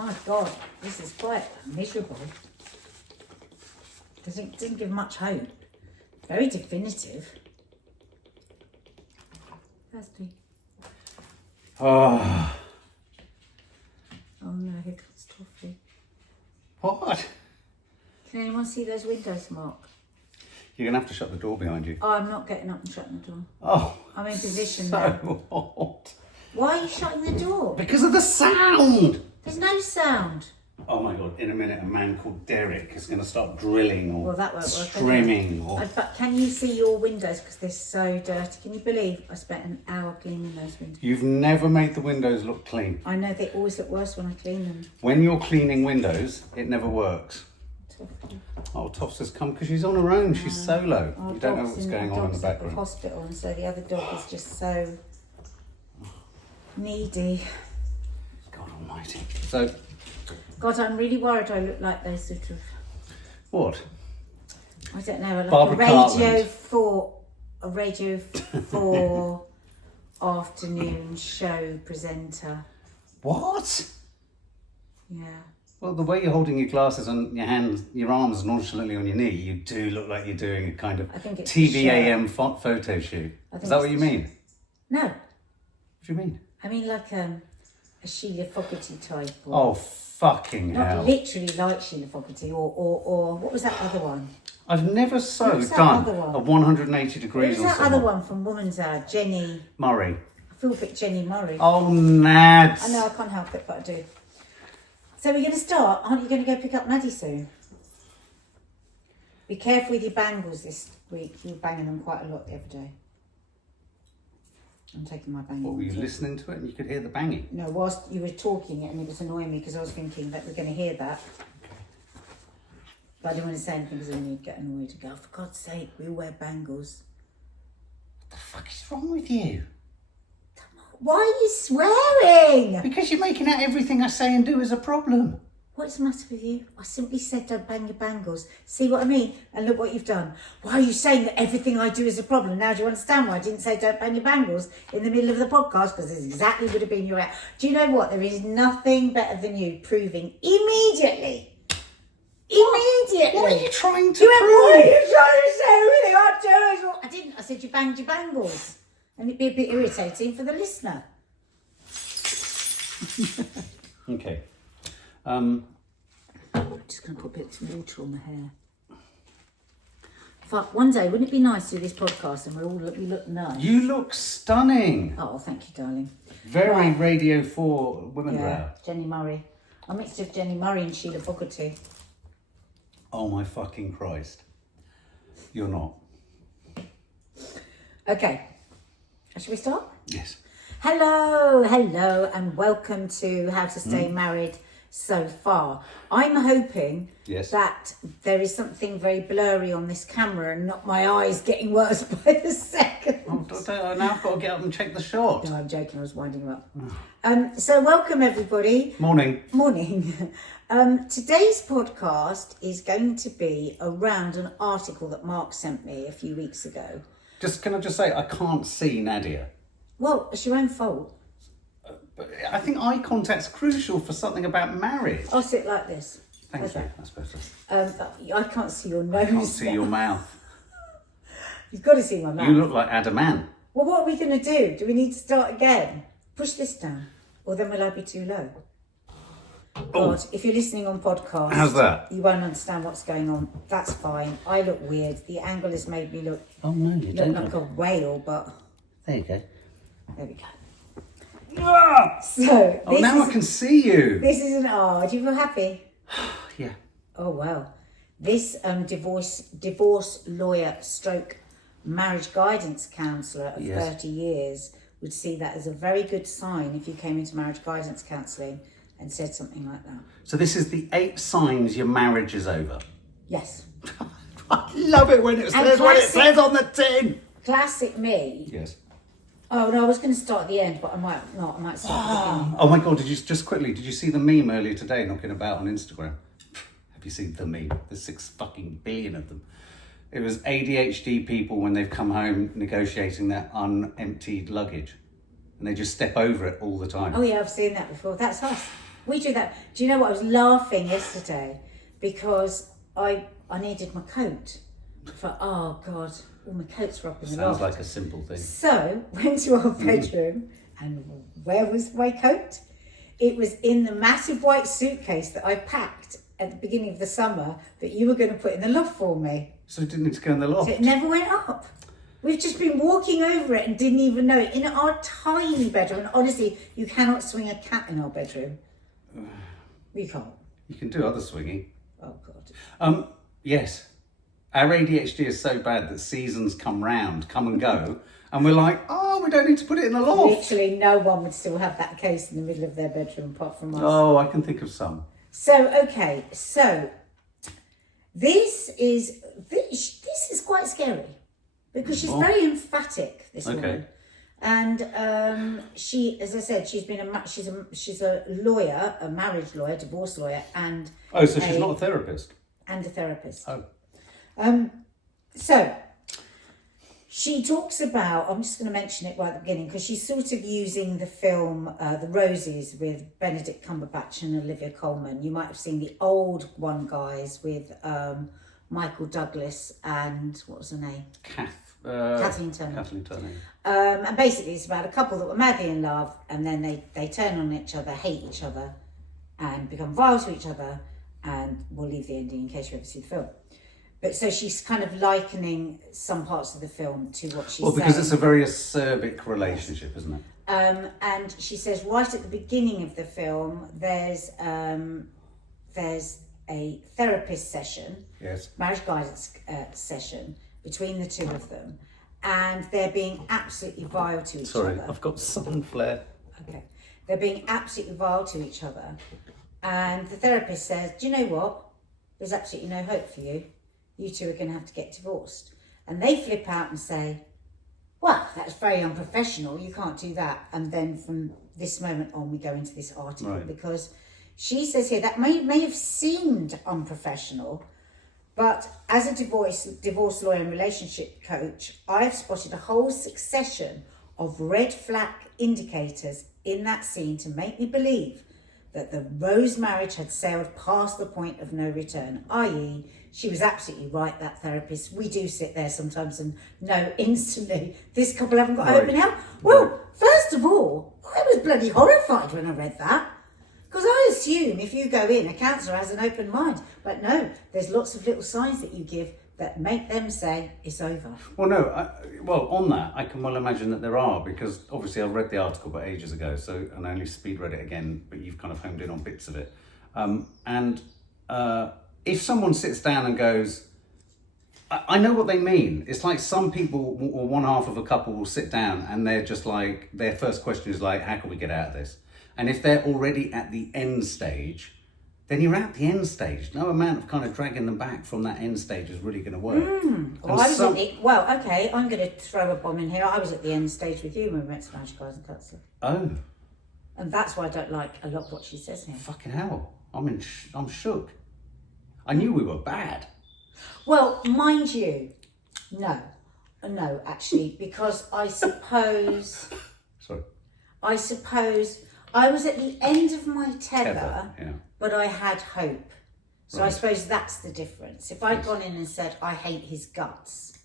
My God, this is quite miserable. Doesn't give much hope. Very definitive. Thirsty. Oh. Oh no, here comes Toffee. What? Can anyone see those windows, Mark? You're going to have to shut the door behind you. Oh, I'm not getting up and shutting the door. Oh. I'm in position so now. hot. Why are you shutting the door? Because of the sound. There's no sound. Oh my God, in a minute a man called Derek is going to start drilling or Well, that won't work, trimming. Or... But can you see your windows? Because they're so dirty. Can you believe I spent an hour cleaning those windows? You've never made the windows look clean. I know, they always look worse when I clean them. When you're cleaning windows, it never works. Oh, Toffs has come because she's on her own. She's solo. You don't know what's going on in the background. Hospital, and so the other dog is just so needy. God almighty. So, God, I'm really worried I look like those sort of, what? I don't know, like Barbara a Radio 4 afternoon show presenter. What? Yeah. Well, the way you're holding your glasses on your hands, your arms nonchalantly on your knee, you do look like you're doing a kind of I think it's TVAM photo shoot. Is that what you mean? No. What do you mean? I mean like a Sheila Fogarty type. Oh, fucking not hell. literally like Sheila Fogarty or what was that other one? I've never so What was that done other one? a 180 degrees What was on that other someone. one from Woman's Hour? Jenny. Murray. I feel a bit Jenny Murray. Oh, Nads. I know, I can't help it, but I do. So we're going to start. Aren't you going to go pick up Maddie soon? Be careful with your bangles this week. You were banging them quite a lot the other day. I'm taking my banging. What, were you ones off. listening to it and you could hear the banging? No, whilst you were talking it, and it was annoying me because I was thinking that we're going to hear that. But I didn't want to say anything because then you'd get annoyed and go, oh, for God's sake, we all wear bangles. What the fuck is wrong with you? Why are you swearing? Because you're making out everything I say and do is a problem. What's the matter with you? I simply said don't bang your bangles. See what I mean? And look what you've done. Why are you saying that everything I do is a problem? Now do you understand why I didn't say don't bang your bangles in the middle of the podcast? Because this exactly would have been your reaction. Do you know what? There is nothing better than you proving immediately. Immediately. What are you trying to What are prove? you trying to say? Everything I do is what I didn't. I said you banged your bangles. And it'd be a bit irritating for the listener. Okay. I'm just going to put a bit of water on my hair. Fuck, one day, wouldn't it be nice to do this podcast and we look nice? You look stunning. Oh, thank you, darling. Very Right. Radio 4 women Yeah, rare. Jenny Murray. I mixed with Jenny Murray and Sheila Fogarty. Oh my fucking Christ. You're not. Okay. Shall we start? Yes. Hello, and welcome to How to Stay Married So Far. I'm hoping Yes. that there is something very blurry on this camera and not my eyes getting worse by the second. Oh, now I've got to get up and check the shot. No, I'm joking, I was winding you up. So welcome everybody. Morning. Morning. Today's podcast is going to be around an article that Mark sent me a few weeks ago. Can I just say, I can't see Nadia. Well, it's your own fault. But I think eye contact's crucial for something about marriage. I'll sit like this. Thank How's you. that? That's better. I can't see your nose. I can't see your mouth. You've got to see my mouth. You look like Adaman. Well, what are we going to do? Do we need to start again? Push this down, or then will I be too low? Oh. God, if you're listening on podcast, How's that? You won't understand what's going on. That's fine. I look weird. The angle has made me look Oh no, you don't. like a whale, but There you go. there we go. Ah! So Oh, now I can see you. This is an R. Do you feel happy? Yeah. Oh wow. This divorce lawyer stroke marriage guidance counsellor of Yes. 30 years would see that as a very good sign if you came into marriage guidance counselling and said something like that. So this is the 8 signs your marriage is over. Yes. I love it when it says what it says on the tin. Classic me. Yes. Oh no, I was going to start at the end, but I might not. I might start at the beginning. Oh my God, did you see the meme earlier today knocking about on Instagram? Have you seen the meme? There's 6 fucking billion of them. It was ADHD people when they've come home negotiating their unemptied luggage. And they just step over it all the time. Oh yeah, I've seen that before. That's us. We do that. Do you know what? I was laughing yesterday because I needed my coat. Oh God, all my coats were up in the loft. Sounds like a simple thing. So went to our bedroom, and where was my coat? It was in the massive white suitcase that I packed at the beginning of the summer that you were going to put in the loft for me. So it didn't need to go in the loft? So it never went up. We've just been walking over it and didn't even know it in our tiny bedroom. And honestly, you cannot swing a cat in our bedroom. We can't. You can do other swinging. Oh God. Yes. Our ADHD is so bad that seasons come and go, and we're like, oh, we don't need to put it in the loft. Literally no one would still have that case in the middle of their bedroom apart from us. Oh, I can think of some. So, okay, so this is quite scary because she's very emphatic, this woman. And she, as I said, she's a lawyer, a marriage lawyer, divorce lawyer, and so she's not a therapist. And a therapist. Oh. So she talks about, I'm just going to mention it right at the beginning because she's sort of using the film The Roses with Benedict Cumberbatch and Olivia Colman. You might have seen the old one, guys, with Michael Douglas and what was her name? Kathleen Turner. And basically it's about a couple that were madly in love and then they turn on each other, hate each other and become vile to each other, and we'll leave the ending in case you ever see the film. But so she's kind of likening some parts of the film to what she's saying. Well, because it's a very acerbic relationship, isn't it? And she says right at the beginning of the film, there's a therapist session, marriage guidance session between the two of them, and they're being absolutely vile to each other. Sorry, I've got sun flare. Okay, they're being absolutely vile to each other, and the therapist says, "Do you know what? There's absolutely no hope for you. You two are going to have to get divorced." And they flip out and say, "Well, that's very unprofessional. You can't do that." And then from this moment on, we go into this article because she says here that may have seemed unprofessional, but as a divorce lawyer and relationship coach, I've spotted a whole succession of red flag indicators in that scene to make me believe that the Rose marriage had sailed past the point of no return, i.e., she was absolutely right, that therapist. We do sit there sometimes and know instantly this couple haven't got open help. Well, first of all, I was bloody horrified when I read that. Because I assume if you go in, a counsellor has an open mind. But no, there's lots of little signs that you give that make them say it's over. Well, no, on that, I can well imagine that there are, because obviously I read the article but ages ago, and I only speed read it again, but you've kind of homed in on bits of it. If someone sits down and goes, I know what they mean. It's like some people or one half of a couple will sit down and they're just like, their first question is like, how can we get out of this? And if they're already at the end stage, then you're at the end stage. No amount of kind of dragging them back from that end stage is really going to work. Okay, I'm going to throw a bomb in here. I was at the end stage with you when we went to Marriage Guys and Counselling. Oh. And that's why I don't like a lot of what she says here. Fucking hell. I'm shook. I knew we were bad. Well, mind you, no, actually, because I suppose I was at the end of my tether. But I had hope. So I suppose that's the difference. If I'd gone in and said, I hate his guts.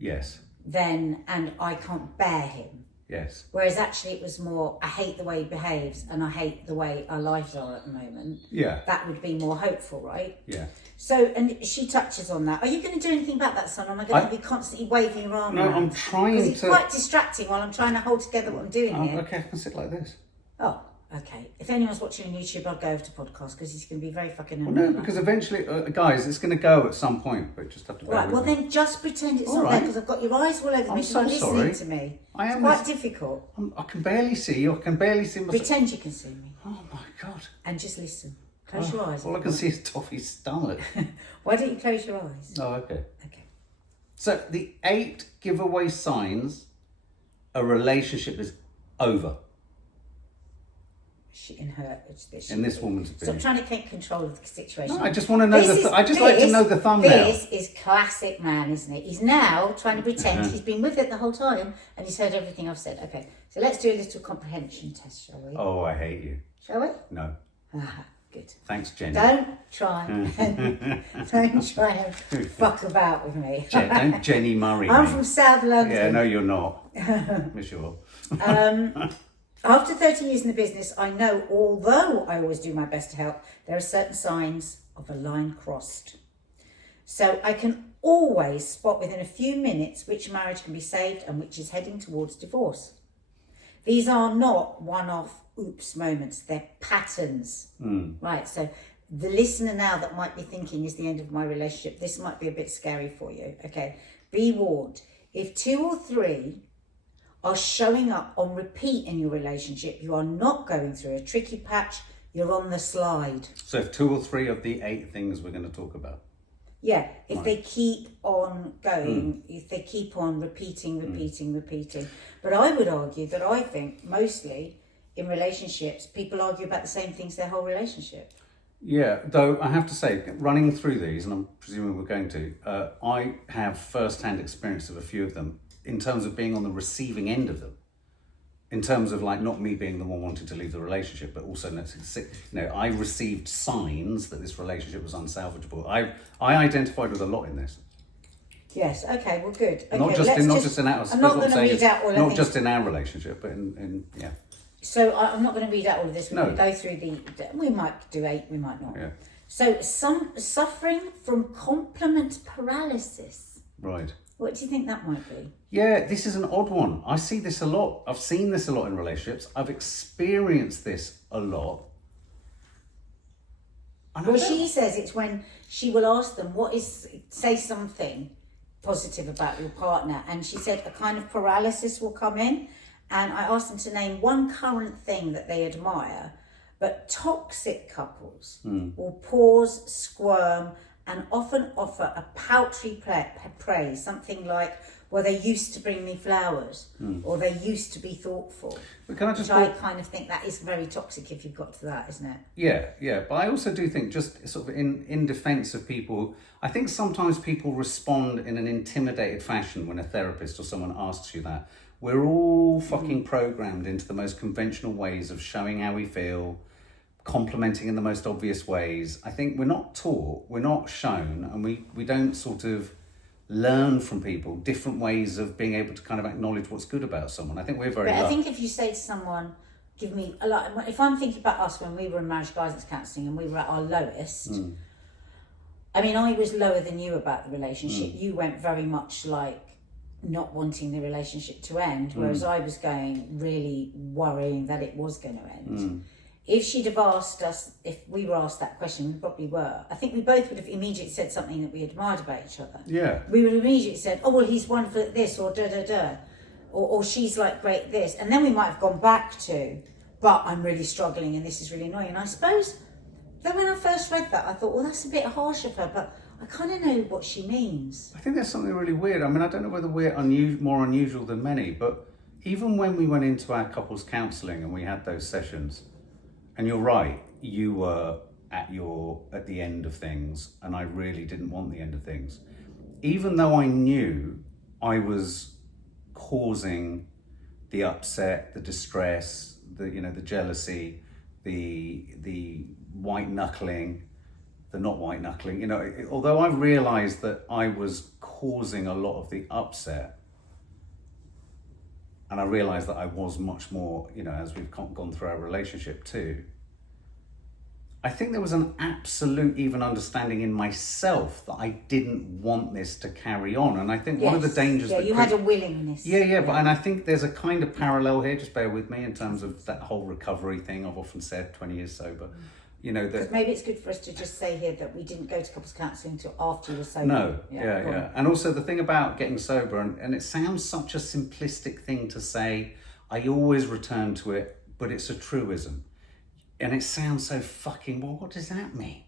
Yes. And I can't bear him. Yes. Whereas actually it was more, I hate the way he behaves and I hate the way our lives are at the moment. Yeah. That would be more hopeful, right? Yeah. So, and she touches on that. Are you going to do anything about that, son? Or am I going to be constantly waving your arm around? No, I'm trying to... Because it's quite distracting while I'm trying to hold together what I'm doing here. Okay, I can sit like this. Oh. Okay, if anyone's watching on YouTube, I'll go over to podcast because he's going to be very fucking annoying. Well, no, because eventually, guys, it's going to go at some point, but just have to bear with me. Then just pretend it's not there because I've got your eyes all over me. I'm so listening to me. It's quite difficult. I can barely see you. I can barely see myself. Pretend you can see me. Oh my God. And just listen. Close your eyes. All I can see is Toffee's stomach. Why don't you close your eyes? Oh, okay. Okay. So the 8 giveaway signs a relationship is over. In this woman's opinion. So I'm trying to take control of the situation. No, I just want to know like to know the thumbnail. This is classic man, isn't it? He's now trying to pretend he's been with it the whole time and he's heard everything I've said. Okay, so let's do a little comprehension test, shall we? Oh, I hate you. Shall we? No. Good. Thanks, Jenny. Don't try and fuck about with me. Don't Jenny Murray I'm me. from South London. Yeah, no, you're not. Yes, you are. After 30 years in the business, I know, although I always do my best to help, there are certain signs of a line crossed. So I can always spot within a few minutes which marriage can be saved and which is heading towards divorce. These are not one-off oops moments, they're patterns. Right, so the listener now that might be thinking is the end of my relationship, this might be a bit scary for you. Okay, be warned. If 2 or 3 are showing up on repeat in your relationship, you are not going through a tricky patch, you're on the slide. So if 2 or 3 of the 8 things we're going to talk about. Yeah, if they keep on going, if they keep on repeating. But I would argue that I think mostly in relationships, people argue about the same things their whole relationship. Yeah, though I have to say, running through these, and I'm presuming we're going to, I have first-hand experience of a few of them in terms of being on the receiving end of them. In terms of like not me being the one wanting to leave the relationship, but also I received signs that this relationship was unsalvageable. I identified with a lot in this. Yes. Okay. Well, good. Okay, not just in our. I'm not going to read out all of Not things. just in our relationship, but in yeah. So I'm not going to read out all of this. We're No. going to go through we might do 8, we might not. Yeah. So some suffering from complement paralysis. Right. What do you think that might be? Yeah, this is an odd one. I see this a lot. I've seen this a lot in relationships. I've experienced this a lot. Well, she says it's when she will ask them, say something positive about your partner. And she said a kind of paralysis will come in. And I asked them to name one current thing that they admire. But toxic couples will pause, squirm, and often offer a paltry praise, something like, well, they used to bring me flowers, or they used to be thoughtful. But can I just I kind of think that is very toxic if you've got to that, isn't it? Yeah. But I also do think, just sort of in defence of people, I think sometimes people respond in an intimidated fashion when a therapist or someone asks you that. We're all fucking programmed into the most conventional ways of showing how we feel, complimenting in the most obvious ways. I think we're not taught, we're not shown, and we don't sort of learn from people different ways of being able to kind of acknowledge what's good about someone. I think we're very I think if you say to someone, give me a lot, if I'm thinking about us when we were in marriage guidance counselling and we were at our lowest, I mean, I was lower than you about the relationship. You went very much like not wanting the relationship to end, whereas I was going really worrying that it was going to end. If she'd have asked us, if we were asked that question, we probably were. I think we both would have immediately said something that we admired about each other. Yeah. We would have immediately said, oh, well, he's wonderful at this, or da-da-da. Or she's like great at this. And then we might have gone back to, but I'm really struggling and this is really annoying. And I suppose that when I first read that, I thought, well, that's a bit harsh of her, but I kind of know what she means. I think there's something really weird. I mean, I don't know whether we're more unusual than many, but even when we went into our couples counselling and we had those sessions, and you're right, you were at the end of things, and I really didn't want the end of things. Even though I knew I was causing the upset, the distress, the jealousy, the white knuckling, the not white knuckling, although I realised that I was causing a lot of the upset, and I realised that I was much more, as we've gone through our relationship too, I think there was an absolute even understanding in myself that I didn't want this to carry on. And I think one of the dangers... Yeah, you had a willingness. Yeah. But and I think there's a kind of parallel here, just bear with me, in terms of that whole recovery thing I've often said, 20 years sober. That maybe it's good for us to just say here that we didn't go to couples counselling until after you were sober. No, yeah. And also the thing about getting sober, and it sounds such a simplistic thing to say, I always return to it, but it's a truism. And it sounds so fucking, well, what does that mean?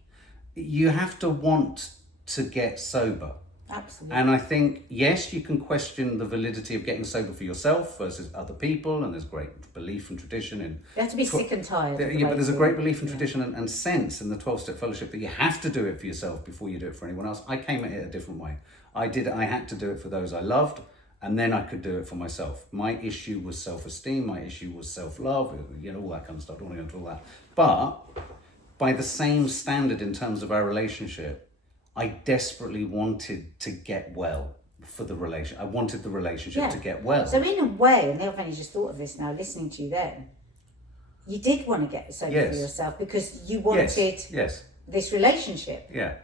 You have to want to get sober. Absolutely. And I think, yes, you can question the validity of getting sober for yourself versus other people, and there's great belief and tradition in... You have to be sick and tired. But there's a great belief and tradition and sense in the 12-step fellowship that you have to do it for yourself before you do it for anyone else. I came at it a different way. I had to do it for those I loved, and then I could do it for myself. My issue was self-esteem, my issue was self-love, all that kind of stuff. I don't want to go into all that. But by the same standard in terms of our relationship, I desperately wanted to get well for the relation. I wanted the relationship to get well. So in a way, and I've only just thought of this now, listening to you then, you did want to get sober for yourself because you wanted this relationship. Yeah.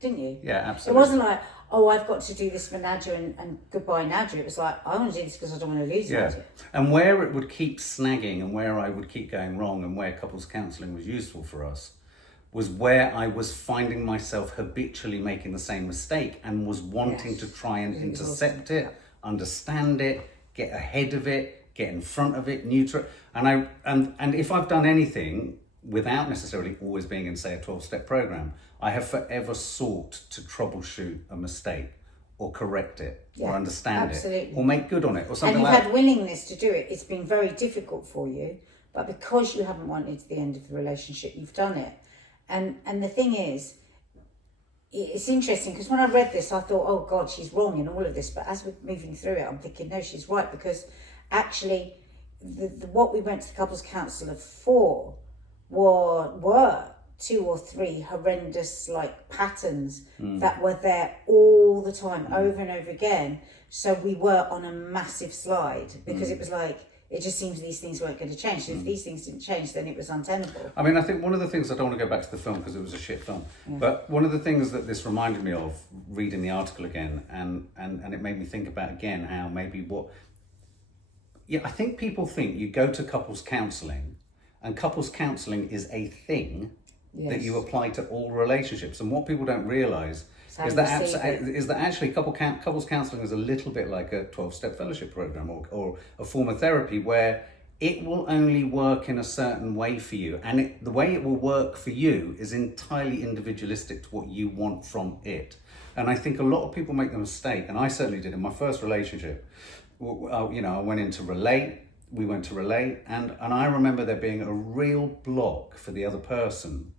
Didn't you? Yeah, absolutely. It wasn't like, oh, I've got to do this for Nadia and goodbye Nadia. It was like, I want to do this because I don't want to lose Nadia. And where it would keep snagging and where I would keep going wrong and where couples counselling was useful for us was where I was finding myself habitually making the same mistake and was wanting to try and intercept it, understand it, get ahead of it, get in front of it, neutral. And if I've done anything without necessarily always being in, say, a 12-step program, I have forever sought to troubleshoot a mistake or correct it or understand it or make good on it or something like that. And you've had willingness to do it. It's been very difficult for you, but because you haven't wanted the end of the relationship, you've done it. And the thing is, it's interesting because when I read this, I thought, oh God, she's wrong in all of this. But as we're moving through it, I'm thinking, no, she's right, because actually what we went to the couples counsellor for were 2 or 3 horrendous patterns that were there all the time, over and over again. So we were on a massive slide because it was like, it just seems these things weren't going to change. So if these things didn't change, then it was untenable. I mean, I think one of the things, I don't want to go back to the film because it was a shit film, but one of the things that this reminded me of, reading the article again, and it made me think about again how maybe I think people think you go to couples counselling and couples counselling is a thing that you apply to all relationships. And what people don't realise is that actually couples counselling is a little bit like a 12-step fellowship program or a form of therapy where it will only work in a certain way for you. And the way it will work for you is entirely individualistic to what you want from it. And I think a lot of people make the mistake, and I certainly did in my first relationship. I went into Relate, we went to Relate, and I remember there being a real block for the other person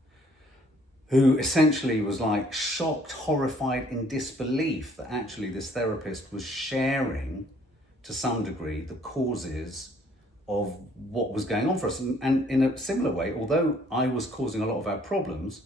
who essentially was shocked, horrified, in disbelief that actually this therapist was sharing, to some degree, the causes of what was going on for us. And in a similar way, although I was causing a lot of our problems,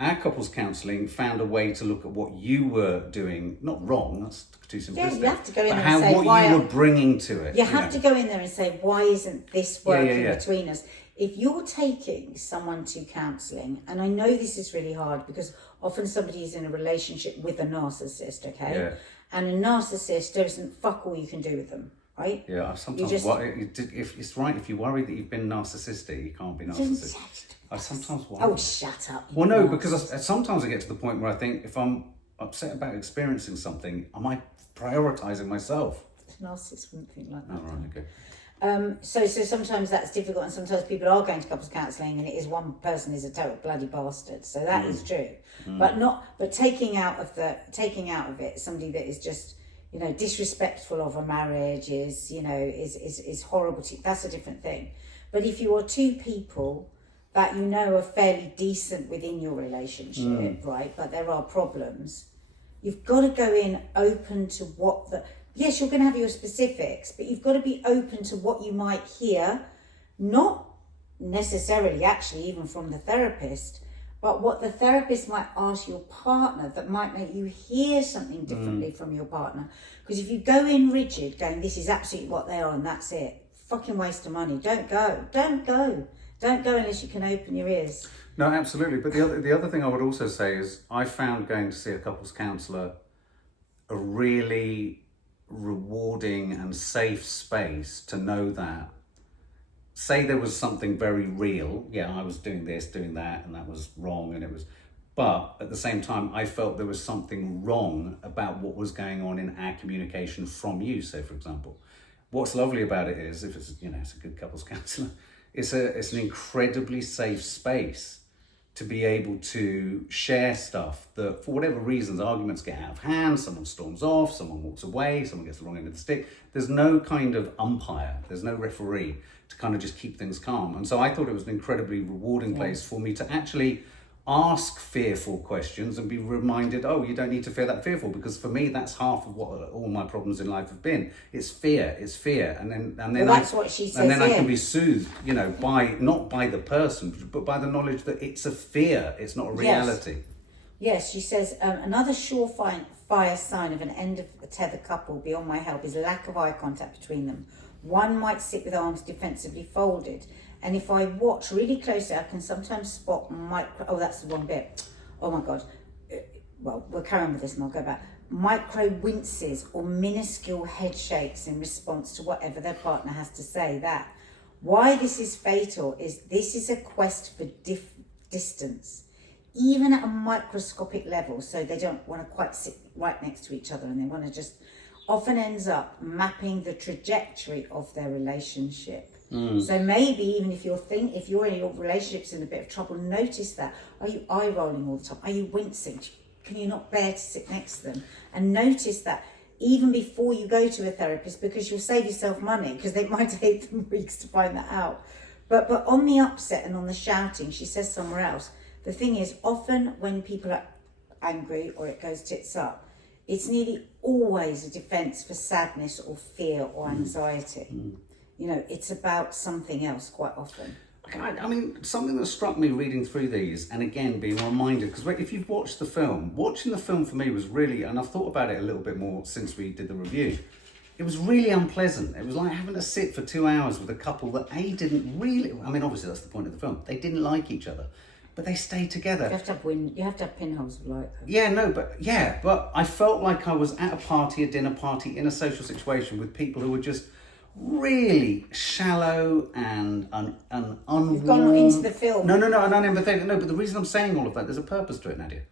our couples counselling found a way to look at what you were doing, not wrong, that's too simplistic. Yeah, you have to go in but there and say what you were bringing to it. You have to go in there and say, why isn't this working between us? If you're taking someone to counselling, and I know this is really hard because often somebody is in a relationship with a narcissist, okay? Yeah. And a narcissist, there isn't fuck all you can do with them, right? Yeah, sometimes if you worry that you've been narcissistic, you can't be narcissistic. I sometimes worry. Oh, shut up. Well, no, because sometimes I get to the point where I think if I'm upset about experiencing something, am I prioritising myself? Narcissists wouldn't think like that. Oh, right, okay. So sometimes that's difficult, and sometimes people are going to couples counselling and it is one person is a total bloody bastard. So that is true. But taking out of it somebody that is just, disrespectful of a marriage is horrible to you. That's a different thing. But if you are 2 people that are fairly decent within your relationship, right, but there are problems, you've got to go in open to yes, you're going to have your specifics, but you've got to be open to what you might hear, not necessarily actually even from the therapist, but what the therapist might ask your partner that might make you hear something differently from your partner. Because if you go in rigid, going, this is absolutely what they are and that's it, fucking waste of money. Don't go unless you can open your ears. No, absolutely. But the other thing I would also say is I found going to see a couples counsellor a really rewarding and safe space to know that, say there was something very real, I was doing this, doing that, and that was wrong, but at the same time I felt there was something wrong about what was going on in our communication from you. Say, for example, what's lovely about it is, if it's it's a good couples counsellor, it's an incredibly safe space to be able to share stuff that, for whatever reasons, arguments get out of hand, someone storms off, someone walks away, someone gets the wrong end of the stick. There's no kind of umpire, there's no referee to kind of just keep things calm. And so I thought it was an incredibly rewarding place for me to actually ask fearful questions and be reminded, oh, you don't need to feel that fearful, because for me that's half of what all my problems in life have been. It's fear, and then well, that's what she says. And then I here. can be soothed, by not by the person, but by the knowledge that it's a fear, it's not a reality. Yes, she says, another surefire sign of an end of a tether couple beyond my help is lack of eye contact between them. One might sit with arms defensively folded, and if I watch really closely, I can sometimes spot micro... Oh, that's the wrong bit. Oh, my God. Well, we'll carry on with this and I'll go back. Micro winces or minuscule head shakes in response to whatever their partner has to say. That. Why this is fatal is this is a quest for distance, even at a microscopic level, so they don't want to quite sit right next to each other, and they want to just... often ends up mapping the trajectory of their relationship. So maybe even if you're in your relationship's in a bit of trouble, notice that. Are you eye rolling all the time? Are you wincing? Can you not bear to sit next to them? And notice that even before you go to a therapist, because you'll save yourself money, because they might take them weeks to find that out. But on the upset and on the shouting, she says somewhere else, the thing is, often when people are angry or it goes tits up, it's nearly always a defence for sadness or fear or anxiety. It's about something else quite often. I mean, something that struck me reading through these, and again being reminded, because if you've watched the film, watching the film for me was really, and I've thought about it a little bit more since we did the review, it was really unpleasant. It was like having to sit for 2 hours with a couple that didn't really, I mean, obviously that's the point of the film, they didn't like each other, but they stayed together. You have to have pinholes of light, though. But I felt like I was at a dinner party, in a social situation with people who were just really shallow and unwarm. You've gone into the film. No, but the reason I'm saying all of that, there's a purpose to it, Nadia.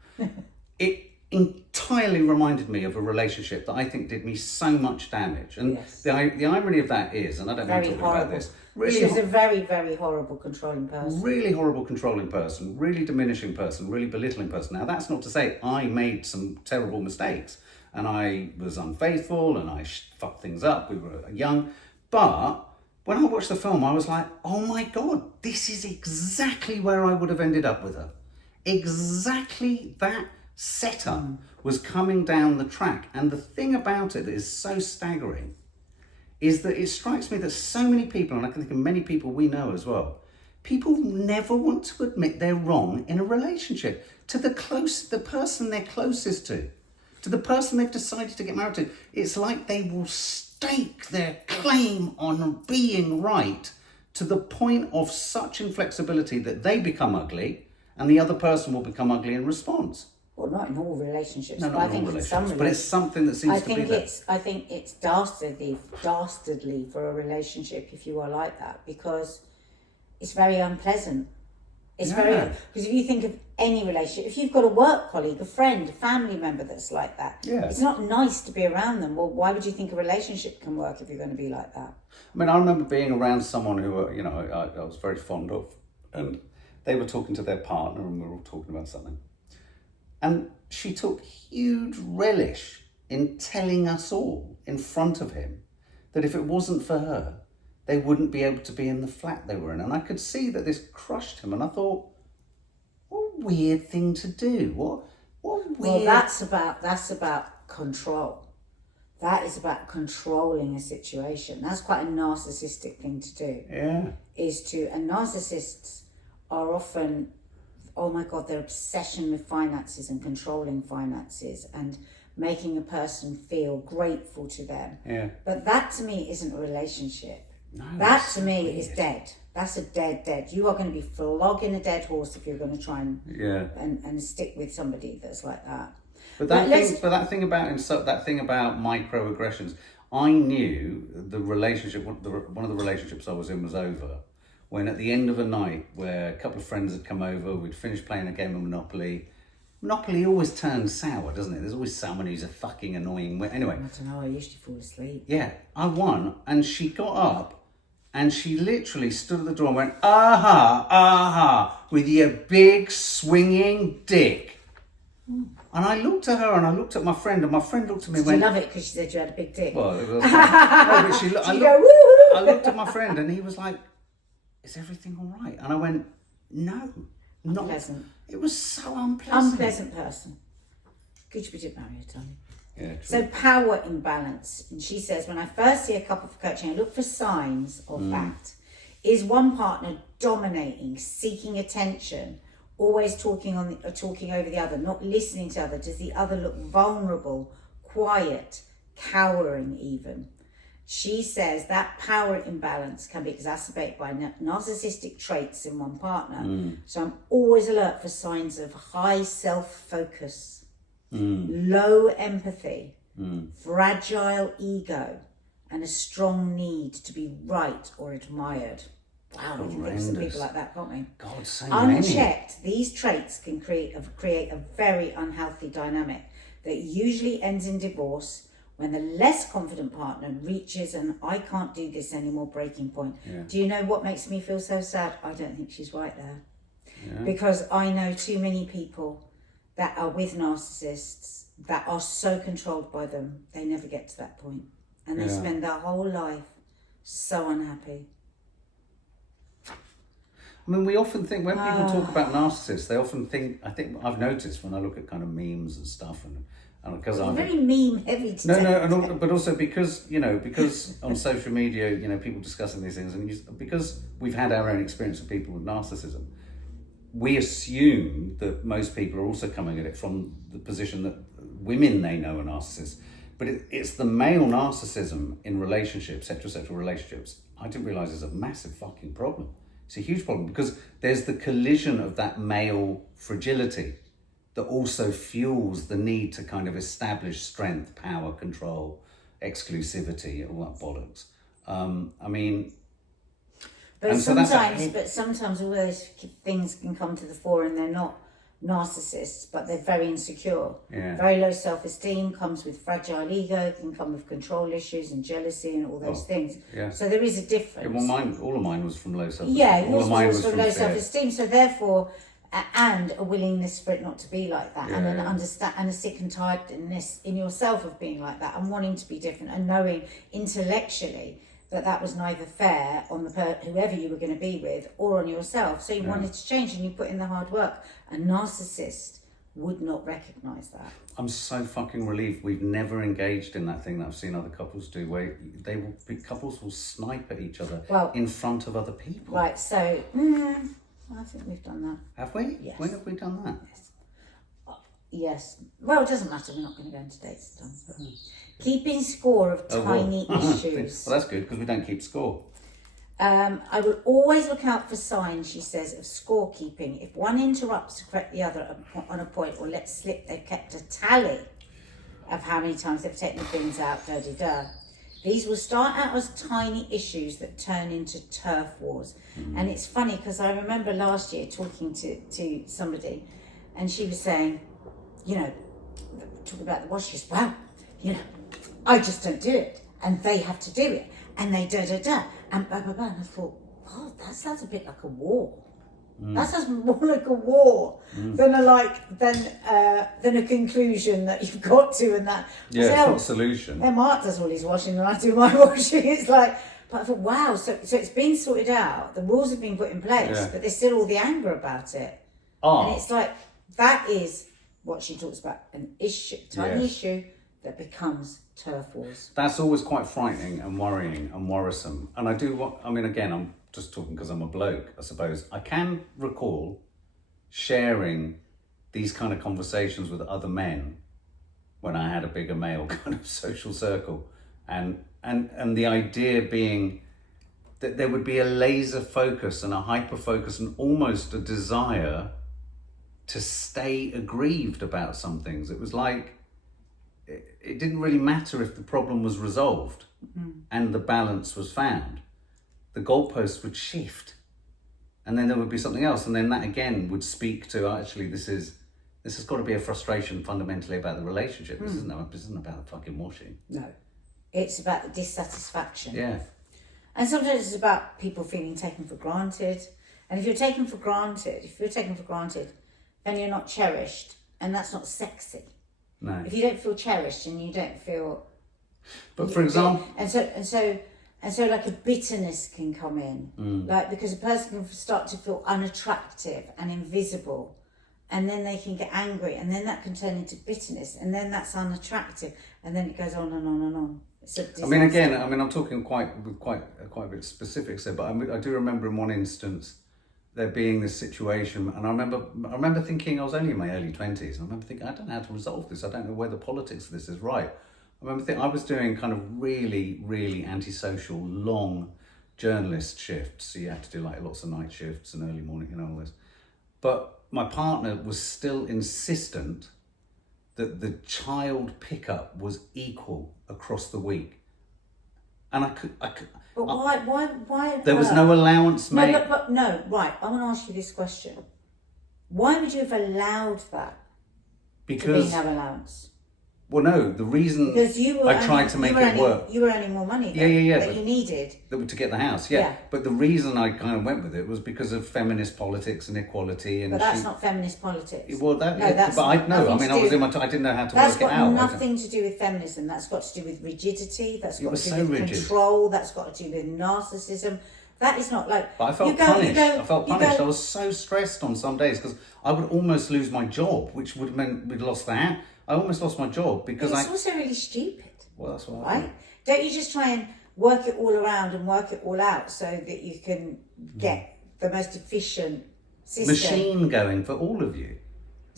It entirely reminded me of a relationship that I think did me so much damage. And the irony of that is, and I don't want to talk about this, she was a very, very horrible controlling person. Really horrible controlling person, really diminishing person, really belittling person. Now, that's not to say I made some terrible mistakes and I was unfaithful and I fucked things up. We were young. But when I watched the film, I was like, oh my God, this is exactly where I would have ended up with her. Exactly that setup was coming down the track. And the thing about it that is so staggering is that it strikes me that so many people, and I can think of many people we know as well, people never want to admit they're wrong in a relationship to the person they're closest to the person they've decided to get married to. It's like they will stake their claim on being right to the point of such inflexibility that they become ugly and the other person will become ugly in response. Well, not in all relationships. No, not in all relationships, but it's something that seems to be there. I think it's dastardly for a relationship if you are like that, because it's very unpleasant. It's very, because if you think of any relationship, if you've got a work colleague, a friend, a family member that's like that, it's not nice to be around them. Well, why would you think a relationship can work if you're going to be like that? I mean, I remember being around someone who, I was very fond of, and they were talking to their partner and we were all talking about something. And she took huge relish in telling us all in front of him that if it wasn't for her, they wouldn't be able to be in the flat they were in. And I could see that this crushed him. And I thought, what a weird thing to do. What weird... Well, that's about control. That is about controlling a situation. That's quite a narcissistic thing to do. Yeah. And narcissists are often, oh my God, their obsession with finances and controlling finances and making a person feel grateful to them. Yeah. But that to me isn't a relationship. No, that to me is dead. That's a dead. You are going to be flogging a dead horse if you're going to try and stick with somebody that's like that. But that thing about microaggressions, I knew the relationship. One of the relationships I was in was over when at the end of a night where a couple of friends had come over, we'd finished playing a game of Monopoly. Monopoly always turns sour, doesn't it? There's always someone who's a fucking annoying... Anyway. I don't know, I usually fall asleep. Yeah, I won, and she got up, and she literally stood at the door and went, aha, with your big swinging dick. And I looked at her, and I looked at my friend, and my friend looked at me and went... Did you love it because she said you had a big dick? Well, it was... no, but I looked at my friend, and he was like, is everything all right? And I went, no, not unpleasant. It was so unpleasant. Unpleasant person. Good you didn't marry her, Tony. Yeah, true. So power imbalance. And she says, when I first see a couple for coaching, I look for signs of that. Is one partner dominating, seeking attention, always talking over the other, not listening to the other? Does the other look vulnerable, quiet, cowering even? She says that power imbalance can be exacerbated by narcissistic traits in one partner. So I'm always alert for signs of high self-focus, low empathy, fragile ego, and a strong need to be right or admired. Wow, we can think of some people like that, can't we? God, so Unchecked, these traits can create a very unhealthy dynamic that usually ends in divorce when the less confident partner reaches an I can't do this anymore breaking point. Yeah. Do you know what makes me feel so sad? I don't think she's right there. Yeah. Because I know too many people that are with narcissists that are so controlled by them, they never get to that point. And they spend their whole life so unhappy. I mean, we often think, when people talk about narcissists, they often think, I think I've noticed when I look at kind of memes and stuff, and because I'm very meme heavy today. but also because on social media, people discussing these things, and because we've had our own experience of people with narcissism, we assume that most people are also coming at it from the position that women they know are narcissists. But it's the male narcissism in relationships, heterosexual relationships, I didn't realise is a massive fucking problem. It's a huge problem because there's the collision of that male fragility that also fuels the need to kind of establish strength, power, control, exclusivity, all that bollocks. But sometimes all those things can come to the fore and they're not narcissists, but they're very insecure. Yeah. Very low self-esteem, comes with fragile ego, can come with control issues and jealousy and all those things. Yeah. So there is a difference. Yeah, well, all of mine was from low self-esteem. Yeah, all of mine was from low fear. self-esteem. So therefore, and a willingness for it not to be like that, and an understand and a sick and tiredness in yourself of being like that, and wanting to be different, and knowing intellectually that was neither fair on whoever you were going to be with or on yourself. So you wanted to change, and you put in the hard work. A narcissist would not recognise that. I'm so fucking relieved we've never engaged in that thing that I've seen other couples do, where couples will snipe at each other in front of other people. Right, so I think we've done that. Have we? Yes. When have we done that? Yes. Yes. Well, it doesn't matter. We're not going to go into dates. Keeping score of tiny issues. Well, that's good because we don't keep score. I will always look out for signs, she says, of scorekeeping. If one interrupts to correct the other on a point or lets slip, they've kept a tally of how many times they've taken the bins out, These will start out as tiny issues that turn into turf wars. And it's funny because I remember last year talking to somebody, and she was saying, talking about the washers, well, I just don't do it, and they have to do it, and they and blah blah blah. And I thought, oh, that sounds a bit like a war. That sounds more like a war than a conclusion that you've got to, and that. Yeah, it's not a solution. Then Mark does all his washing, and I do my washing. It's like, but I thought, wow, so it's been sorted out. The rules have been put in place, but there's still all the anger about it. And it's like, that is what she talks about, an issue, tiny issue that becomes turf wars. That's always quite frightening and worrying and worrisome. And again, I'm just talking because I'm a bloke, I suppose. I can recall sharing these kind of conversations with other men when I had a bigger male kind of social circle. And the idea being that there would be a laser focus and a hyper focus and almost a desire to stay aggrieved about some things. It was like, it didn't really matter if the problem was resolved and the balance was found. The goalposts would shift, and then there would be something else, and then that again would speak to, actually, this has got to be a frustration fundamentally about the relationship. This isn't about fucking washing. No, it's about the dissatisfaction. Yeah. And sometimes it's about people feeling taken for granted. And if you're taken for granted, then you're not cherished, and that's not sexy. No. If you don't feel cherished and you don't feel, but for example, and And so like a bitterness can come in, like because a person can start to feel unattractive and invisible, and then they can get angry, and then that can turn into bitterness, and then that's unattractive, and then it goes on and on and on. It's a disaster. I mean, again, I'm talking quite a bit specifics there, but I do remember in one instance there being this situation, and I remember thinking I was only in my early 20s, and I remember thinking I don't know how to resolve this. I don't know where the politics of this is right. I remember thinking I was doing kind of really antisocial, long journalist shifts. So you had to do like lots of night shifts and early morning and all this. But my partner was still insistent that the child pickup was equal across the week. And I could. But why? There was no allowance made. No, but no, right. I want to ask you this question. Why would you have allowed that Because to be no allowance? Well, no, the reason Because you were tried to make it work. You were earning more money that you needed. To get the house, yeah. But the reason I kind of went with it was because of feminist politics and equality. And but that's not feminist politics. Well, that, no, that's but I know. I mean, I was in my. I didn't know how to work it out. That's got nothing to do with feminism. That's got to do with rigidity. That's got to do with control. That's got to do with narcissism. That is not like. But I felt punished. I felt punished. I was so stressed on some days because I would almost lose my job, which would have meant we'd lost the house. I almost lost my job because it's also really stupid. Well, that's what right? Don't you just try and work it all around and work it all out so that you can get the most efficient system? Machine going for all of you.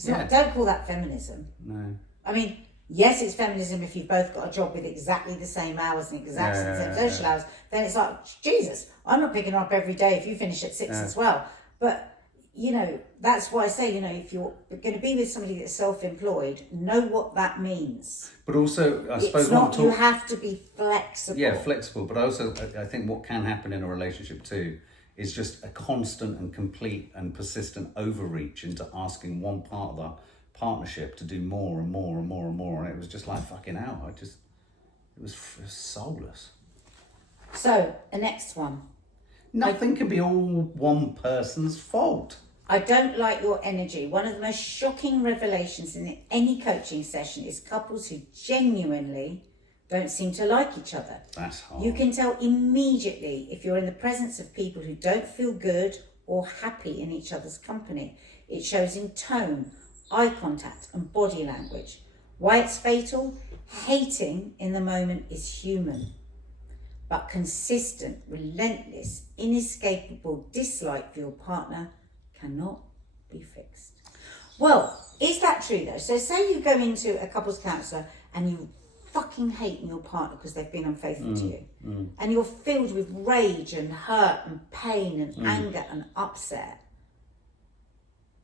Don't call that feminism. No. I mean, yes, it's feminism if you've both got a job with exactly the same hours and exactly the same social hours. Then it's like, Jesus, I'm not picking up every day if you finish at 6 as well. But you know, that's why I say, you know, if you're going to be with somebody that's self-employed, know what that means. But also, I suppose... It's not, you have to be flexible. Yeah, flexible. But also, I think what can happen in a relationship too is just a constant and complete and persistent overreach into asking one part of the partnership to do more and more and more and more. And it was just like, fucking hell. It was soulless. So, the next one. Nothing can be all one person's fault. I don't like your energy. One of the most shocking revelations in any coaching session is couples who genuinely don't seem to like each other. That's hard. You can tell immediately if you're in the presence of people who don't feel good or happy in each other's company. It shows in tone, eye contact and body language. Why it's fatal? Hating in the moment is human. But consistent, relentless, inescapable dislike for your partner cannot be fixed. Well, is that true though? So say you go into a couples counsellor and you fucking hate your partner because they've been unfaithful to you. And you're filled with rage and hurt and pain and anger and upset.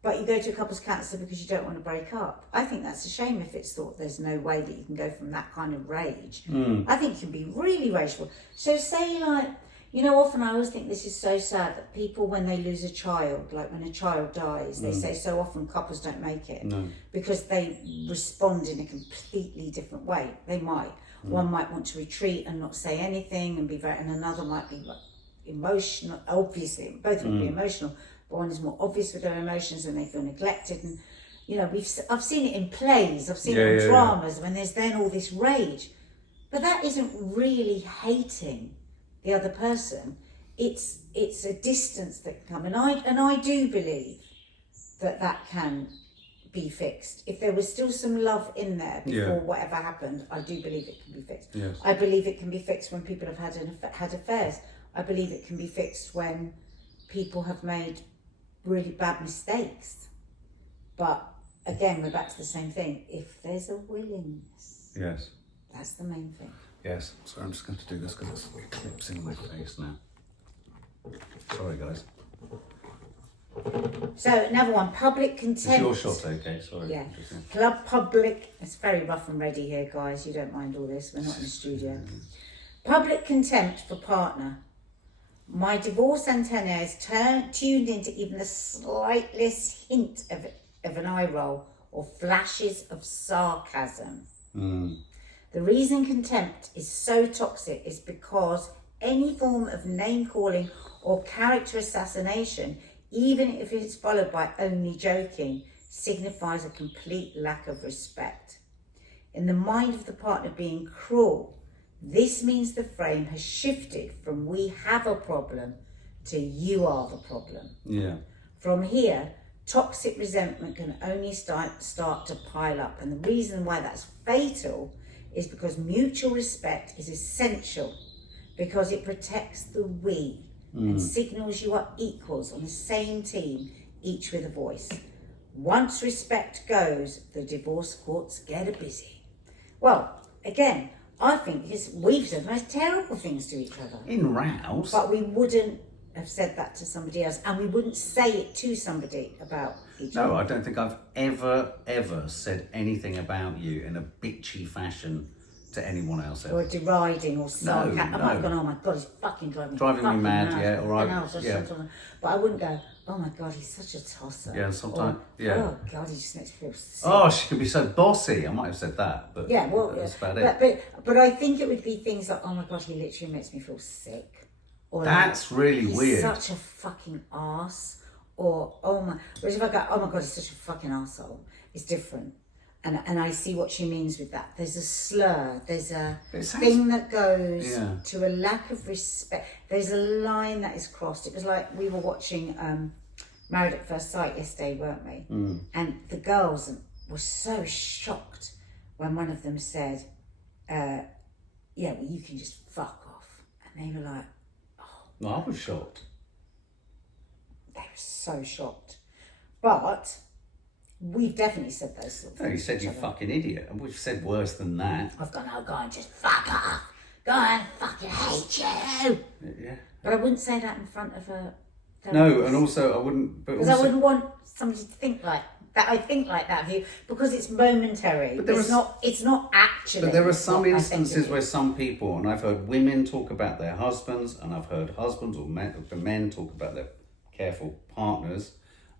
But you go to a couples counsellor because you don't want to break up. I think that's a shame if it's thought there's no way that you can go from that kind of rage. I think you can be really rageful. So say like, you know, often I always think this is so sad that people, when they lose a child, like when a child dies, they say so often couples don't make it because they respond in a completely different way. They might. One might want to retreat and not say anything and be very, and another might be like emotional. Obviously, both will be emotional. But one is more obvious with their emotions and they feel neglected. And, you know, I've seen it in plays, I've seen it in dramas when there's then all this rage. But that isn't really hating the other person. It's a distance that can come. And I do believe that can be fixed. If there was still some love in there before whatever happened, I do believe it can be fixed. Yes. I believe it can be fixed when people have had affairs. I believe it can be fixed when people have made really bad mistakes. But again, we're back to the same thing. If there's a willingness, yes, that's the main thing. Yes. So I'm just going to do this because it clips in my face now. Sorry, guys. So another one, public contempt. Is your shot okay? Sorry. Yeah. Public. It's very rough and ready here, guys. You don't mind all this. We're not in the studio. Public contempt for partner. My divorce antenna is tuned into even the slightest hint of an eye roll or flashes of sarcasm. The reason contempt is so toxic is because any form of name calling or character assassination, even if it is followed by only joking, signifies a complete lack of respect. In the mind of the partner being cruel, This means the frame has shifted from we have a problem to you are the problem. Yeah. From here, toxic resentment can only start to pile up. And the reason why that's fatal is because mutual respect is essential, because it protects the we and signals you are equals on the same team, each with a voice. Once respect goes, the divorce courts get busy. Well, again, I think we've said the most terrible things to each other. In rows. But we wouldn't have said that to somebody else, and we wouldn't say it to somebody about each other. No, I don't think I've ever said anything about you in a bitchy fashion to anyone else ever. Or deriding or sarcastic. No. I might have gone, oh my God, he's fucking driving me mad, yeah, or But I wouldn't go, oh my God, he's such a tosser. Yeah, sometimes, or, yeah. Oh God, he just makes me feel sick. Oh, she could be so bossy. I might have said that, but yeah, well, that's about it. But I think it would be things like, oh my God, he literally makes me feel sick. Or that's like, really he's weird. Such a fucking arse. Or, oh my, whereas if I go, oh my God, he's such a fucking arsehole, it's different. And I see what she means with that. There's a slur, there's a thing that goes to a lack of respect. There's a line that is crossed. It was like we were watching Married at First Sight yesterday, weren't we? And the girls were so shocked when one of them said, yeah, well, you can just fuck off. And they were like, oh. Well, I was shocked. They were so shocked. But we've definitely said those sorts of things. No, you said you fucking idiot, and we've said worse than that. I've gone, oh, go and just fuck off. Go and fucking hate you. Yeah. But I wouldn't say that in front of a therapist. No, and also I wouldn't. Because I wouldn't want somebody to think like that. I think like that of you because it's momentary. But it's not actually. But there are some instances where some people, and I've heard women talk about their husbands, and I've heard husbands or men talk about their careful partners.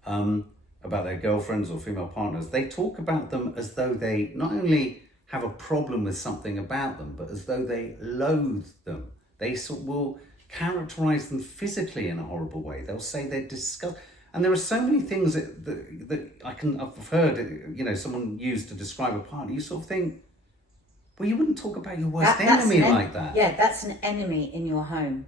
About their girlfriends or female partners, they talk about them as though they not only have a problem with something about them, but as though they loathe them. They will characterize them physically in a horrible way. They'll say they're disgusting. And there are so many things that I've heard, someone used to describe a partner. You sort of think, well, you wouldn't talk about your worst enemy like that. Yeah, that's an enemy in your home.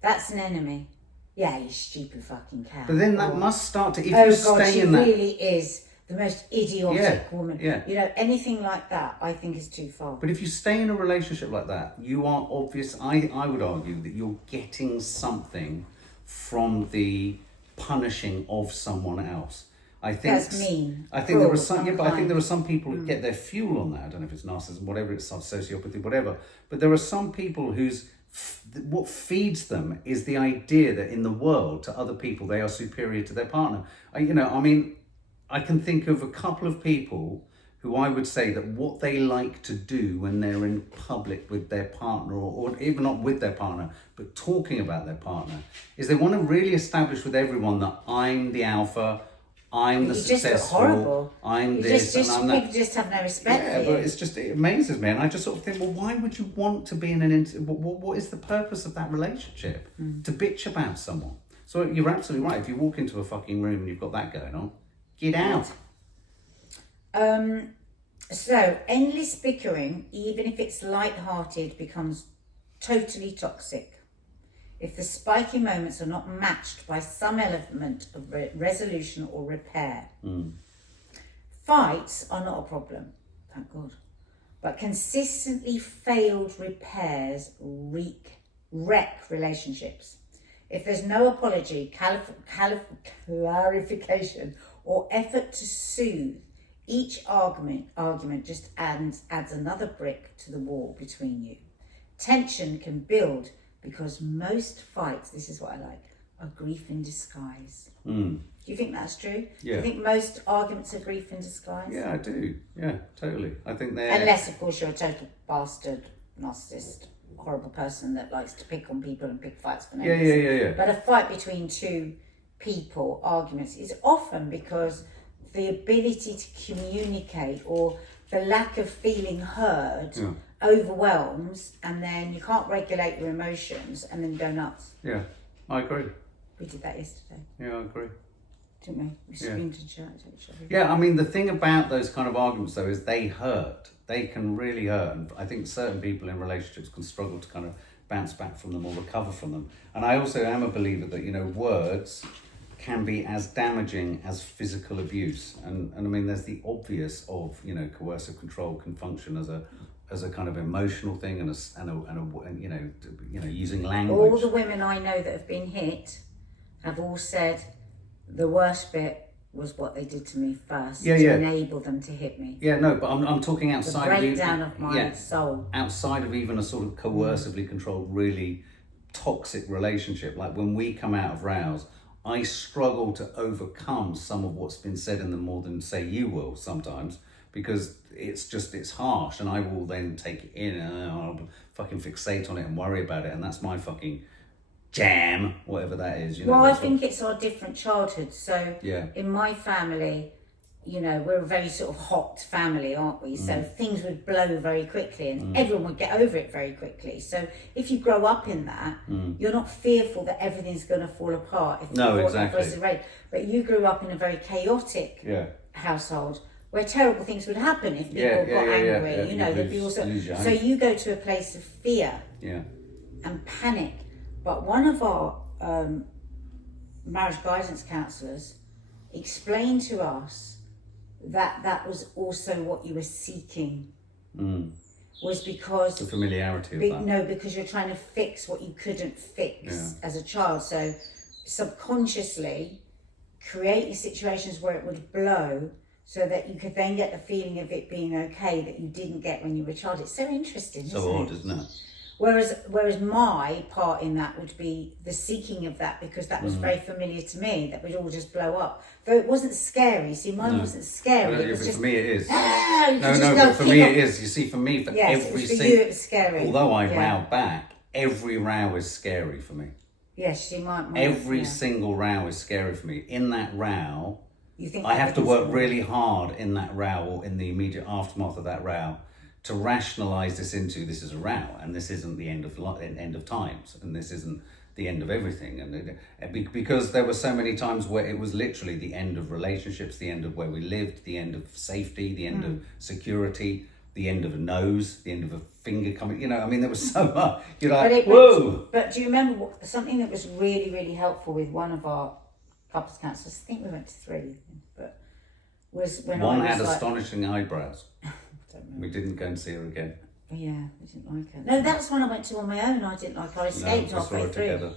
That's an enemy. Yeah, you stupid fucking cow. But then that must start to, if oh you God, stay she in that... really is the most idiotic woman. Yeah. Anything like that, I think is too far. But if you stay in a relationship like that, you are obvious, I would argue that you're getting something from the punishing of someone else. I think that's mean. I think there are some, but I think there are some people who get their fuel on that. I don't know if it's narcissism, whatever, it's sociopathy, whatever. But there are some people whose what feeds them is the idea that in the world, to other people, they are superior to their partner. I can think of a couple of people who I would say that what they like to do when they're in public with their partner, or even not with their partner, but talking about their partner, is they want to really establish with everyone that I'm the alpha, I'm the successful, horrible. I'm this, and I'm that. People just have no respect for you. But it amazes me, and I just sort of think, well, why would you want to be in what is the purpose of that relationship? To bitch about someone. So you're absolutely right. If you walk into a fucking room and you've got that going on, get out. So endless bickering, even if it's light-hearted, becomes totally toxic. If the spiky moments are not matched by some element of resolution or repair. Fights are not a problem, thank God. But consistently failed repairs wreck relationships. If there's no apology, clarification, or effort to soothe, each argument just adds another brick to the wall between you. Tension can build because most fights, this is what I like, are grief in disguise. Do you think that's true? Yeah. Do you think most arguments are grief in disguise? Yeah, I do. Yeah, totally. I think they're... Unless, of course, you're a total bastard, narcissist, horrible person that likes to pick on people and pick fights for no reason. Yeah. But a fight between two people, arguments, is often because the ability to communicate or the lack of feeling heard overwhelms, and then you can't regulate your emotions and then you go nuts. Yeah, I agree. We did that yesterday. Yeah, I agree. Didn't we? We screamed and shouted at each other. Yeah, I mean, the thing about those kind of arguments, though, is they hurt. they can really hurt. And I think certain people in relationships can struggle to kind of bounce back from them or recover from them. And I also am a believer that, you know, words can be as damaging as physical abuse. And I mean, there's the obvious of, you know, coercive control can function as a kind of emotional thing and you know, using language. All the women I know that have been hit have all said the worst bit was what they did to me first to enable them to hit me. Yeah, no, but I'm talking outside the breakdown of my soul. Outside of even a sort of coercively controlled, really toxic relationship. Like when we come out of rows, I struggle to overcome some of what's been said in them more than, say, you will sometimes, because it's harsh, and I will then take it in and I'll fucking fixate on it and worry about it, and that's my fucking jam, whatever that is. You know, well, I think it's our different childhoods. So yeah. In my family, you know, we're a very sort of hot family, aren't we? So things would blow very quickly and everyone would get over it very quickly. So if you grow up in that, you're not fearful that everything's going to fall apart. Exactly. But you grew up in a very chaotic household where terrible things would happen if people got angry. You know, there'd be also... So you go to a place of fear and panic. But one of our marriage guidance counsellors explained to us that was also what you were seeking. Was because... The familiarity of that. No, because you're trying to fix what you couldn't fix as a child. So subconsciously creating situations where it would blow so that you could then get the feeling of it being okay that you didn't get when you were a child. It's so interesting, so odd, isn't it? Whereas my part in that would be the seeking of that, because that was very familiar to me, that would all just blow up. Though it wasn't scary. See, mine wasn't scary. Well, it was just, for me it is. No, but for me it is. You see, for me, every single... you it was scary. Although I row back, every row is scary for me. Yes, she might. Every single row is scary for me. In that row, you think I have to work really hard in that row, or in the immediate aftermath of that row, to rationalise this is a row, and this isn't the end of times, and this isn't the end of everything, and because there were so many times where it was literally the end of relationships, the end of where we lived, the end of safety, the end of security, the end of a nose, the end of a finger coming. You know, I mean, there was so much. You're like, whoa! But do you remember something that was really, really helpful with one of our couples counsellors? I think we went to 3, but was when one I was had astonishing eyebrows. We didn't go and see her again. Yeah, we didn't like her. No, that's when I went to on my own. I didn't like her. I escaped halfway through. Together.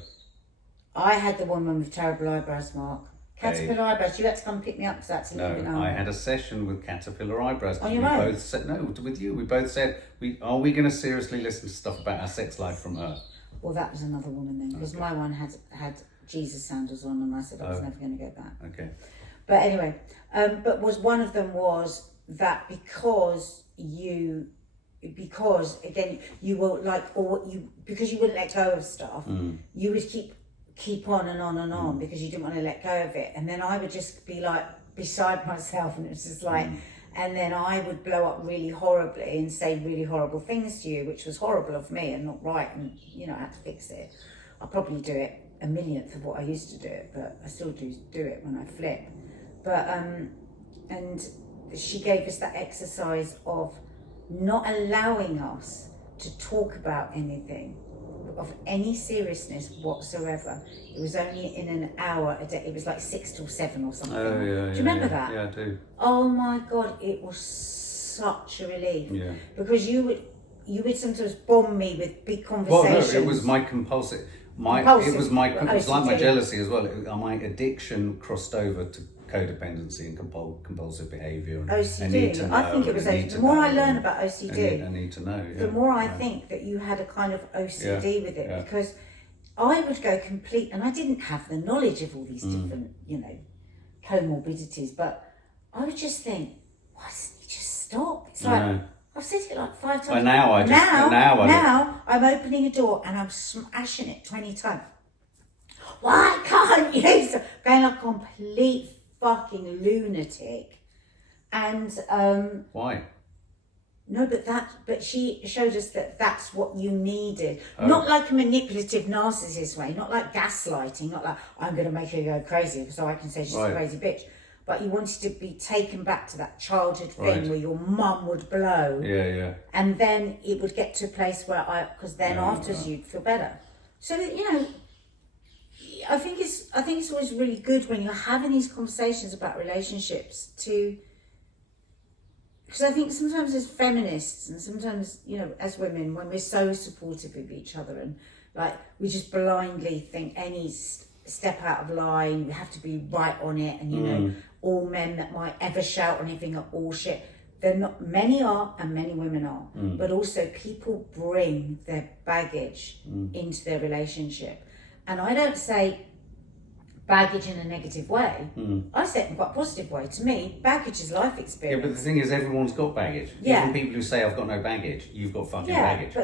I had the woman with terrible eyebrows, Mark. Caterpillar eyebrows. You had to come pick me up because that's a No, I had a session with caterpillar eyebrows. On your own? Both said, no, with you. We both said, are we going to seriously listen to stuff about our sex life from her? Well, that was another woman then, because my one had Jesus sandals on, and I said I was never going to go back. Okay. But anyway, but one of them was that because again you were like, because you wouldn't let go of stuff, you would keep on and on and on because you didn't want to let go of it, and then I would just be like beside myself, and it was just like, and then I would blow up really horribly and say really horrible things to you, which was horrible of me and not right, and you know I had to fix it. I'll probably do it a millionth of what I used to do it, but I still do it when I flip. But and she gave us that exercise of not allowing us to talk about anything of any seriousness whatsoever. It was only in an hour a day. It was like 6 till 7 or something. Oh, yeah, do you remember that? Yeah, I do. Oh my God, it was such a relief. Yeah. Because you would sometimes bomb me with big conversations. Well, no, it was my compulsive. It was like my jealousy as well. My addiction crossed over to codependency and compulsive behaviour. And OCD. I need to know, I think it was the more I learn about OCD, I need to know. Yeah. The more I think that you had a kind of OCD with it, because I would go complete, and I didn't have the knowledge of all these different, comorbidities, but I would just think, why doesn't he just stop? It's like, I've said it like 5 times. Well, now I'm opening a door and I'm smashing it 20 times. Why can't you? So going like a complete fucking lunatic. And why? No, but she showed us that that's what you needed. Not like a manipulative narcissist way, not like gaslighting, not like I'm going to make her go crazy so I can say she's a crazy bitch. but you wanted to be taken back to that childhood thing Right. where your mum would blow. Yeah. And then it would get to a place where because then afterwards you'd feel better. So, you know, I think it's always really good when you're having these conversations about relationships because I think sometimes as feminists and sometimes, you know, as women, when we're so supportive of each other and like we just blindly think any step out of line, you have to be right on it, and you know, all men that might ever shout on anything are all shit. They're not. Many are, and many women are. But also, people bring their baggage into their relationship, and I don't say baggage in a negative way. I say it in quite a positive way. To me, baggage is life experience. Yeah, but the thing is, everyone's got baggage. Yeah. Even people who say, I've got no baggage, you've got fucking baggage.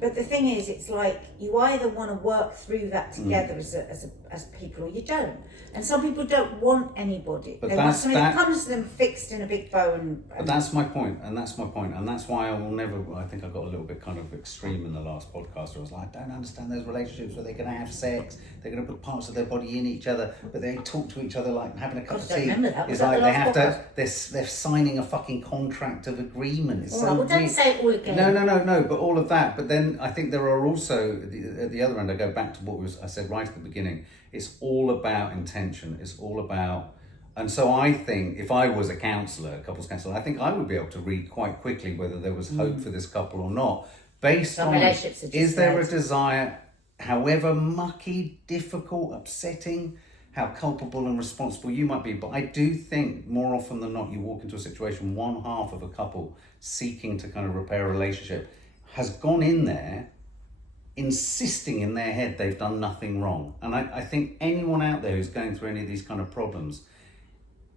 But the thing is, it's like you either want to work through that together as people, or you don't. And some people don't want anybody. But they want something that comes to them fixed in a big bow. But that's my point, and that's why I will never. I think I got a little bit kind of extreme in the last podcast. Where I was like, I don't understand those relationships where they're going to have sex, they're going to put parts of their body in each other, but they talk to each other like having a cup of tea. Remember that. It's like they have to. They're signing a fucking contract of agreement. It's so well, don't say it all again. No. But all of that. But then I think there are also at the other end. I go back to what I said right at the beginning. It's all about intention. It's all about, and so I think if I was a couples counsellor, I think I would be able to read quite quickly whether there was hope for this couple or not, based on is there a desire, however mucky, difficult, upsetting, how culpable and responsible you might be. But I do think more often than not, you walk into a situation, one half of a couple seeking to kind of repair a relationship has gone in there insisting in their head they've done nothing wrong. And I think anyone out there who's going through any of these kind of problems,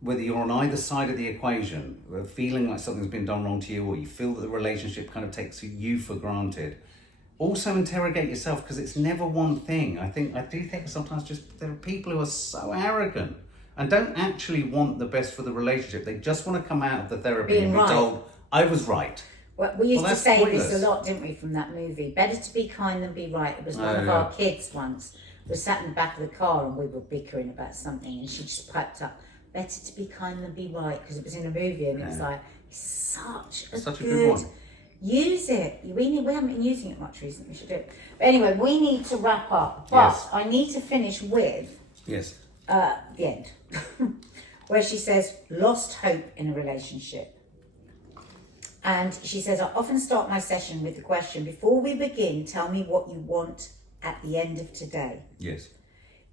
whether you're on either side of the equation, feeling like something's been done wrong to you, or you feel that the relationship kind of takes you for granted, also interrogate yourself, because it's never one thing. I do think sometimes just there are people who are so arrogant and don't actually want the best for the relationship. They just want to come out of the therapy and be told, I was right. Well, we used to say this a lot, didn't we, from that movie? Better to be kind than be right. It was one of our kids once. We sat in the back of the car and we were bickering about something, and she just piped up, better to be kind than be right, because it was in a movie, and it's like, it's such a good one. Use it. We haven't been using it much recently. We should do it. But anyway, we need to wrap up. But I need to finish with the end, where she says, lost hope in a relationship. And she says, I often start my session with the question, before we begin, tell me what you want at the end of today. Yes.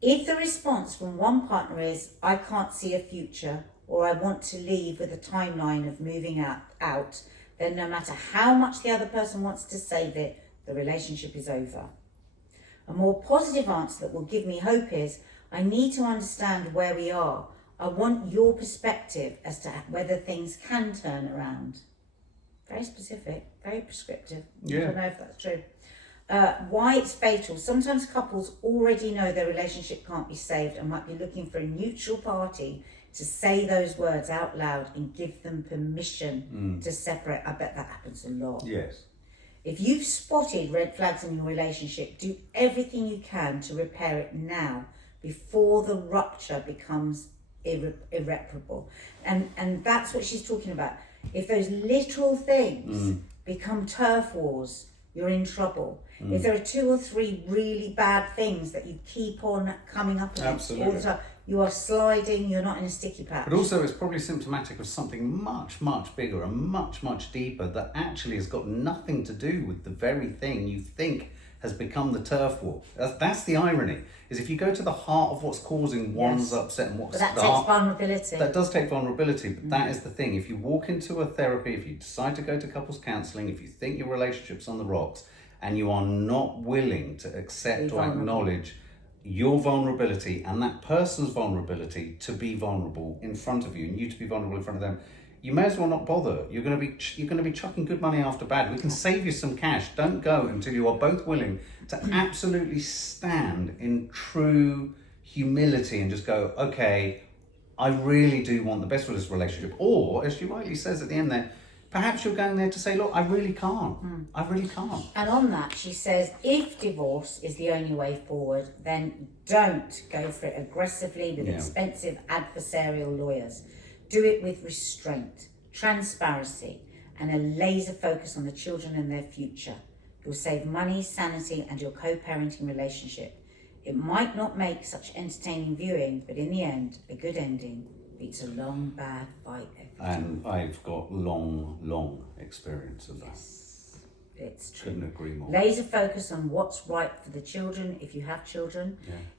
If the response from one partner is, I can't see a future, or I want to leave with a timeline of moving out, then no matter how much the other person wants to save it, the relationship is over. A more positive answer that will give me hope is, I need to understand where we are. I want your perspective as to whether things can turn around. Very specific, very prescriptive. I don't know if that's true. Why it's fatal. Sometimes couples already know their relationship can't be saved and might be looking for a neutral party to say those words out loud and give them permission to separate. I bet that happens a lot. Yes. If you've spotted red flags in your relationship, do everything you can to repair it now, before the rupture becomes irreparable. And that's what she's talking about. If those little things become turf wars, you're in trouble. If there are 2 or 3 really bad things that you keep on coming up against all the time, you are sliding, you're not in a sticky patch. But also it's probably symptomatic of something much, much bigger and much, much deeper that actually has got nothing to do with the very thing you think has become the turf war. That's the irony, is if you go to the heart of what's causing one's upset and what's... But that takes vulnerability. That does take vulnerability, but that is the thing. If you walk into a therapy, if you decide to go to couples counselling, if you think your relationship's on the rocks and you are not willing to accept or acknowledge your vulnerability and that person's vulnerability to be vulnerable in front of you and you to be vulnerable in front of them, you may as well not bother. You're going to be chucking good money after bad. We can save you some cash. Don't go until you are both willing to absolutely stand in true humility and just go, okay, I really do want the best for this relationship. Or, as she rightly says at the end there, Perhaps you're going there to say, look, I really can't. I really can't. And on that, she says, if divorce is the only way forward, then don't go for it aggressively with expensive adversarial lawyers. Do it with restraint, transparency, and a laser focus on the children and their future. You'll save money, sanity, and your co-parenting relationship. It might not make such entertaining viewing, but in the end, a good ending beats a long, bad fight every time. And I've got long experience of that. It's true. Couldn't agree more. Laser focus on what's right for the children, if you have children.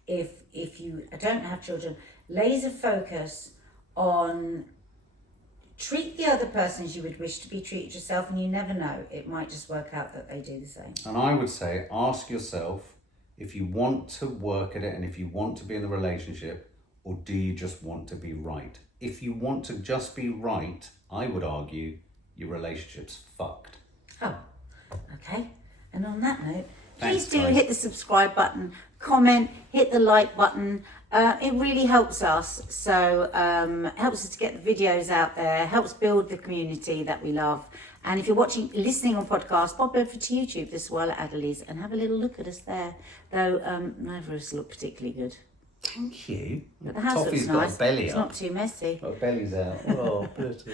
Yeah. If you don't have children, laser focus on treat the other person as you would wish to be treated yourself, and you never know, it might just work out that they do the same. And I would say, ask yourself if you want to work at it and if you want to be in the relationship, or do you just want to be right? If you want to just be right, I would argue your relationship's fucked. Oh, okay. And on that note, Thanks, please do guys. hit the subscribe button, comment, hit the like button. It really helps us. So helps us to get the videos out there, helps build the community that we love. And if you're listening on podcast, pop over to YouTube, the Sawalha-Adderleys, and have a little look at us there. Though neither of us look particularly good. Thank you. But the house Toffee's looks nice. got a belly It's up. not too messy. Got belly's out. Oh, pretty.